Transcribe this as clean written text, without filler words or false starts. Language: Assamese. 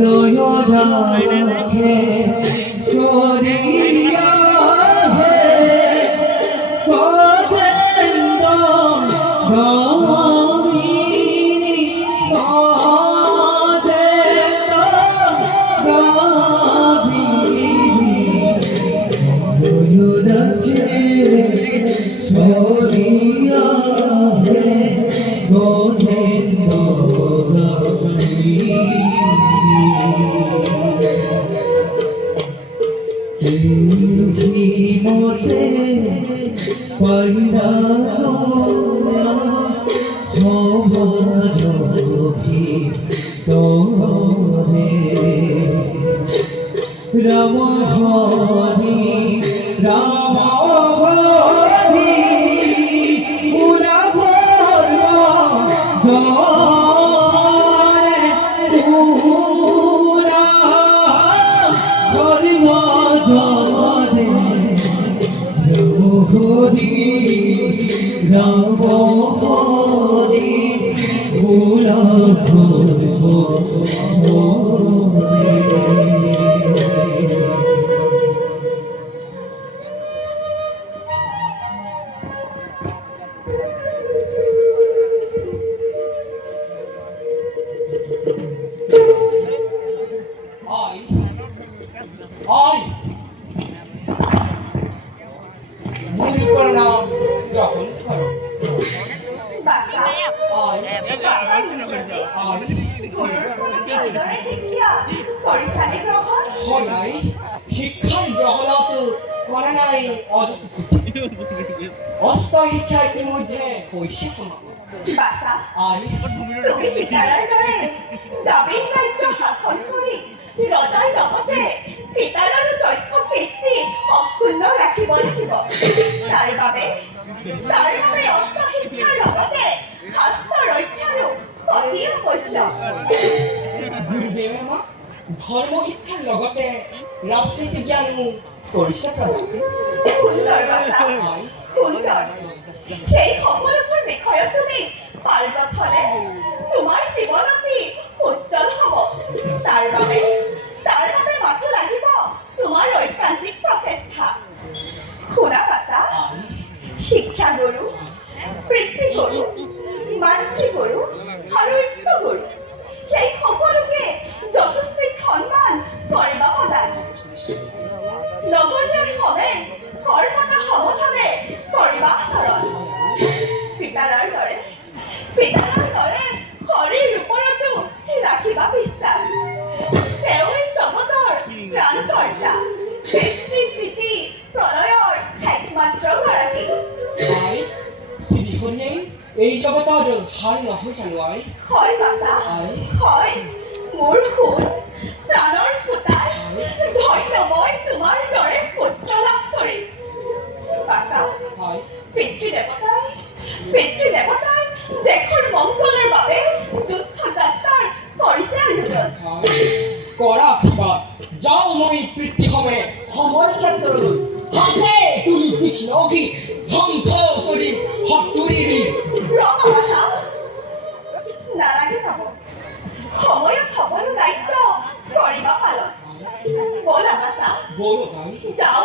নয়নাকে ছড়িয়া হে গজেন্দ্র গামিনী গজেন্দ্র গামিনী নয়নাকে ছড়িয়া হে গজেন্দ্র মতে পাইরা তোরে রাম হরি রাম হরি পুরা পুরা ধর্ম জগদে হরি রাম হরি পুরা ধর্ম শিক্ষাৰ গ্ৰহণত কৰা নাই অস্ত শিক্ষা ইতিমধ্যে হৈছে সমাপন গুৰুদেৱে আমাক ধৰ্ম শিক্ষাৰ লগতে ৰাজনীতি জ্ঞানো কৰিছে প্ৰদান সেই সকলোবোৰ বিষয়ত তুমি পাৰ্গত হ'লে তোমাৰ জীৱন অতি উজ্জ্বল হ'ব। তাৰ বাবে মাথো লাগিব তোমাৰ ঐকান্তিক প্ৰচেষ্টা। শুনা পাছা, শিক্ষাগুৰু, বৃত্তিগুৰু, মাতৃগুৰু আৰু ইষ্টগুৰু সেই সকলোকে যথোচিত সন্মান কৰিব প্ৰদান। নগৰীয়াৰ সমেত সৰ্বতা সমভাৱে কৰিবা শৰণ। পিতালৰ দৰে শৰীৰ ওপৰতো ৰাখিবা বিশ্বাস। তেওঁই জগতৰ ত্ৰাণকৰ্তা, সৃষ্টি স্থিতি প্ৰলয়ৰ একমাত্ৰ গৰাকী। শ্ৰীহৰিয়ে এই জগতৰ হাৰ নহয় জানো আই? হয় বাবা, হয় মোৰ সোণ প্ৰাণৰ ফুটাৰ ধন্য মই তোমাৰ দৰে পুত্ৰ লাভ কৰিম। বাবা, পিতৃদেৱতাই দেশৰ মংগলৰ বাবে যুদ্ধ যাত্ৰাৰ কৰিছে আয়োজন। কৰা আশীৰ্বাদ যাওঁ মই পিতৃসমে সময় ক্ষেত্ৰলৈ হাতে তুলি বিষ্ণুকি ধ্বংস কৰি শত্ৰুৰি নালাগে যাব, সময়ত সকলো দায়িত্ব কৰিবা পালন। ব'লা বাছা, বলো তাই যাওঁ